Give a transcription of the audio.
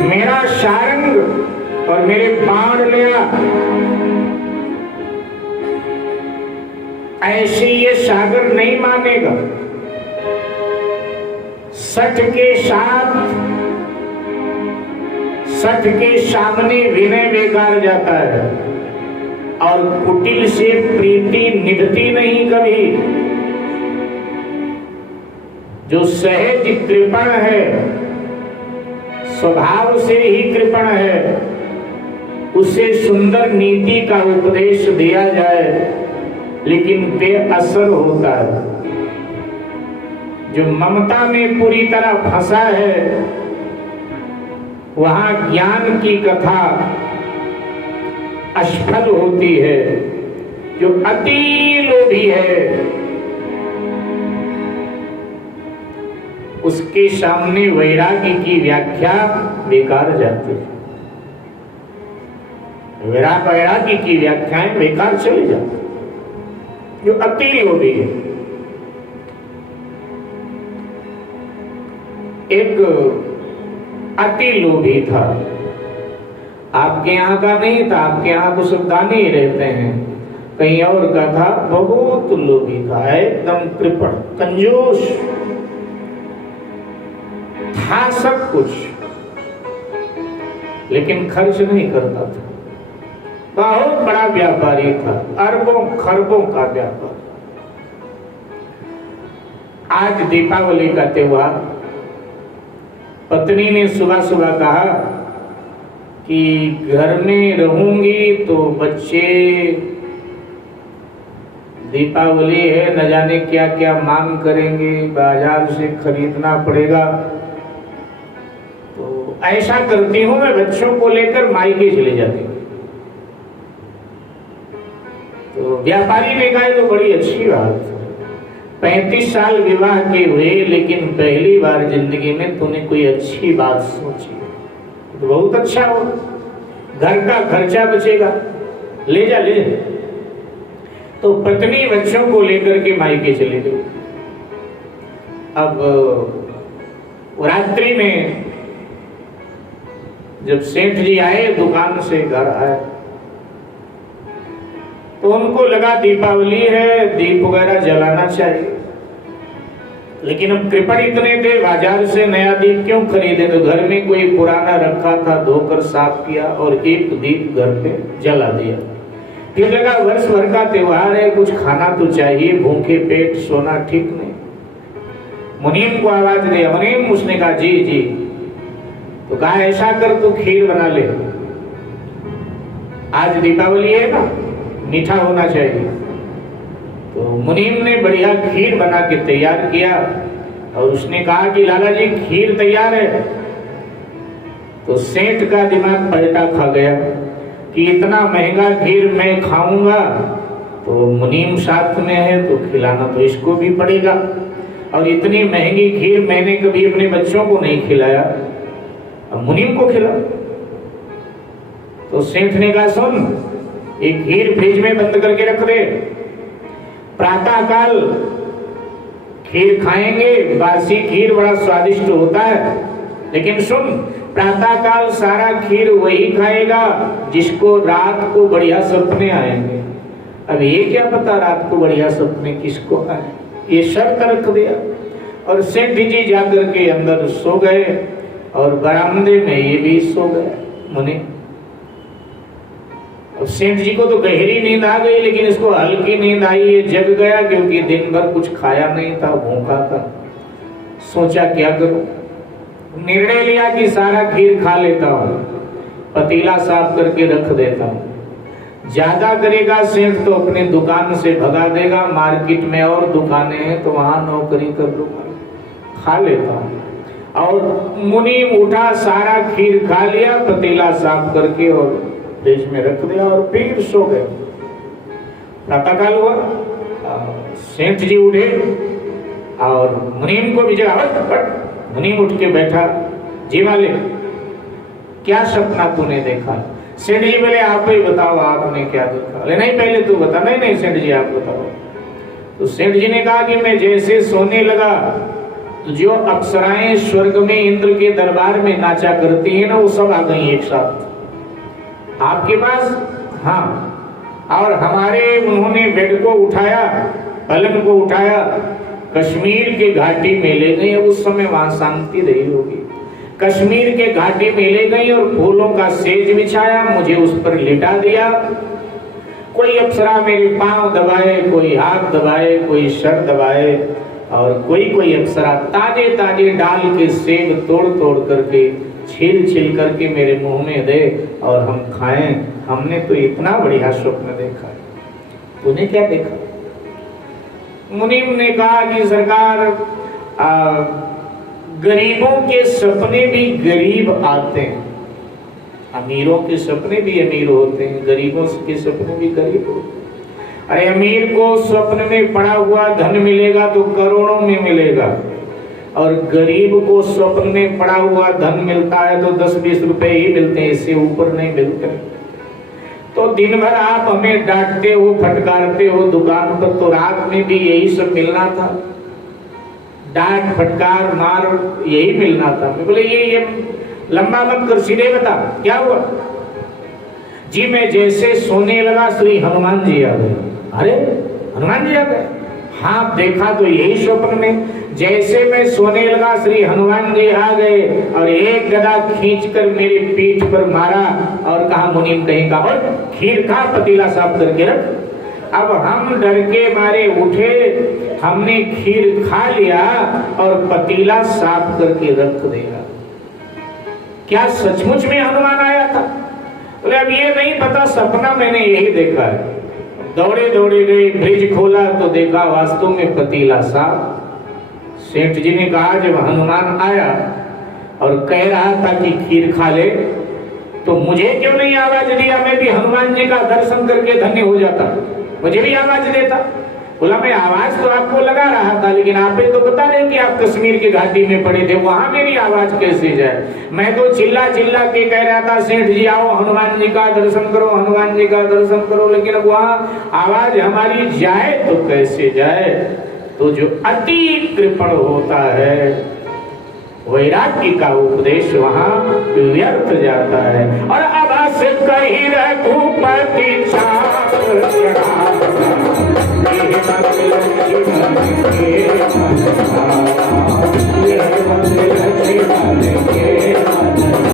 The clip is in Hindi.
मेरा शारंग और मेरे बाण लिया, ऐसे ये सागर नहीं मानेगा। सठ के सामने विनय बेकार जाता है और कुटिल से प्रीति निभती नहीं कभी। जो सहज कृपण है, स्वभाव से ही कृपण है, उसे सुंदर नीति का उपदेश दिया जाए लेकिन बेअसर होता है। जो ममता में पूरी तरह फंसा है, वहां ज्ञान की कथा असफल होती है। जो अति लोभी है, उसके सामने वैरागी की व्याख्या बेकार जाती है। वैरागी की व्याख्याएं बेकार चली जाती। जो अति लोभी है, एक अति लोभी था, आपके यहाँ का नहीं था, आपके यहाँ तो सब दानी ही रहते हैं, कहीं और का था, बहुत लोभी था, एकदम कृपण कंजूस था सब कुछ, लेकिन खर्च नहीं करता था। बहुत बड़ा व्यापारी था, अरबों खरबों का व्यापार। आज दीपावली का त्योहार, पत्नी ने सुबह सुबह कहा कि घर में रहूंगी तो बच्चे, दीपावली है, न जाने क्या क्या मांग करेंगे, बाजार से खरीदना पड़ेगा, तो ऐसा करती हूं मैं बच्चों को लेकर मायके चले जाती हूँ। तो व्यापारी ने कहा तो बड़ी अच्छी बात, 35 साल विवाह के हुए लेकिन पहली बार जिंदगी में तूने कोई अच्छी बात सोची, तो बहुत अच्छा हो, घर का खर्चा बचेगा, ले जा ले जा। तो पत्नी बच्चों को लेकर के मायके चली गई। अब रात्रि में जब सेठ जी आए, दुकान से घर आए, तो उनको लगा दीपावली है, दीप वगैरह जलाना चाहिए, लेकिन अब कृपण इतने थे, बाजार से नया दीप क्यों खरीदे, तो घर में कोई पुराना रखा था, धोकर साफ किया और एक दीप घर पे जला दिया। फिर लगा वर्ष भर का त्योहार है, कुछ खाना तो चाहिए, भूखे पेट सोना ठीक नहीं। मुनीम को आवाज दिया, मुनीम, उसने कहा जी जी। तो कहा ऐसा कर, तू खीर बना ले, आज दीपावली है ना, मीठा होना चाहिए। तो मुनीम ने बढ़िया खीर बना के तैयार किया और उसने कहा कि लाला जी खीर तैयार है। तो सेठ का दिमाग पलटा खा गया कि इतना महंगा खीर मैं खाऊंगा तो मुनीम साथ में है तो खिलाना तो इसको भी पड़ेगा, और इतनी महंगी खीर मैंने कभी अपने बच्चों को नहीं खिलाया, अब मुनीम को खिला। तो सेठ ने कहा सुन, एक खीर फ्रिज में बंद करके रख दे, प्रातः काल खीर खाएंगे, बासी खीर बड़ा स्वादिष्ट होता है, लेकिन सुन, प्रातः काल सारा खीर वही खाएगा जिसको रात को बढ़िया सपने आएंगे। अब ये क्या पता रात को बढ़िया सपने किसको आए, ये शर्त रख दिया। और सेठ जी जाकर के अंदर सो गए और बरामदे में ये भी सो गए मुनि। अब सेठ जी को तो गहरी नींद आ गई, लेकिन इसको हल्की नींद आई, ये जग गया क्योंकि दिन भर कुछ खाया नहीं था, भूखा था। सोचा क्या करूं, निर्णय लिया कि सारा खीर खा लेता हूं, पतीला साफ करके रख देता हूं। ज्यादा करेगा सेठ तो अपनी दुकान से भगा देगा, मार्केट में और दुकानें हैं तो वहां नौकरी कर लूंगा, खा लेता हूं। और मुनीम उठा, सारा खीर खा लिया, पतीला साफ करके और फ्रिज में रख दिया और फिर सो गए। प्रातःकाल हुआ, सेठ जी उठे और मुनीम को भी जगा। मुनीम उठ के बैठा, जी मालिक क्या सपना तूने देखा? सेठ जी बोले आप ही बताओ, आपने क्या देखा? बोले नहीं पहले तू बता। नहीं नहीं सेठ जी आप बताओ। तो सेठ जी ने कहा कि मैं जैसे सोने लगा तो जो अप्सराएं स्वर्ग में इंद्र के दरबार में नाचा करती है ना, वो सब आ गई एक साथ आपके पास। हाँ, और हमारे उन्होंने बेड को उठाया, पलंग को उठाया, कश्मीर के घाटी में ले गई। उस समय वहां शांति रही होगी। कश्मीर के घाटी में ले गई और फूलों का सेज बिछाया, मुझे उस पर लिटा दिया। कोई अप्सरा मेरे पांव दबाए, कोई हाथ दबाए, कोई सर दबाए, और कोई अप्सरा ताजे ताजे डाल के सेब तोड़ तोड़ करके, छील छील करके मेरे मुंह में दे और हम खाएं। हमने तो इतना बढ़िया स्वप्न देखा, तूने क्या देखा? मुनीम ने कहा कि सरकार, गरीबों के सपने भी गरीब आते हैं, अमीरों के सपने भी अमीर होते हैं, गरीबों के सपने भी गरीब होते हैं। अरे अमीर को स्वप्न में पड़ा हुआ धन मिलेगा तो करोड़ों में मिलेगा, और गरीब को स्वप्न में पड़ा हुआ धन मिलता है तो 10-20 रुपए ही मिलते हैं, इससे ऊपर नहीं मिलते। तो दिन भर आप हमें डांटते हो, फटकारते हो दुकान पर, तो रात में भी यही सब मिलना था, डांट फटकार मार यही मिलना था। मैं बोले ये लंबा मत कर, सीधे बता क्या हुआ? जी मैं जैसे सोने लगा श्री हनुमान जी आ गए। अरे हनुमान जी आ गए? हाँ देखा तो यही स्वप्न में, जैसे मैं सोने लगा श्री हनुमान जी आ गए और एक गदा खींचकर मेरी पीठ पर मारा और कहा मुनीम कहीं का, और खीर खा, पतीला साफ करके रख। अब हम डर के मारे उठे, हमने खीर खा लिया और पतीला साफ करके रख दिया। क्या सचमुच में हनुमान आया था? बोले अब ये नहीं पता, सपना मैंने यही देखा है। दौड़े दौड़े गए, फ्रिज खोला तो देखा वास्तव में पतीला साफ। सेठ जी ने कहा जब हनुमान आया और कह रहा था कि खीर खा ले, तो मुझे क्यों नहीं आवाज दिया? मैं भी हनुमान जी का दर्शन करके धन्य हो जाता, मुझे भी आवाज देता। बोला मैं आवाज तो आपको लगा रहा था, लेकिन आप तो बता दें कि आप कश्मीर की घाटी में पड़े थे, वहां मेरी आवाज कैसे जाए? मैं तो चिल्ला चिल्ला के कह रहा था सेठ जी आओ हनुमान जी का दर्शन करो, हनुमान जी का दर्शन करो, लेकिन अब वहां आवाज हमारी जाए तो कैसे जाए? तो जो अति कृपण होता है, वैराग्य का उपदेश वहां व्यर्थ जाता है। और अब से कहीं रघुपति छात्र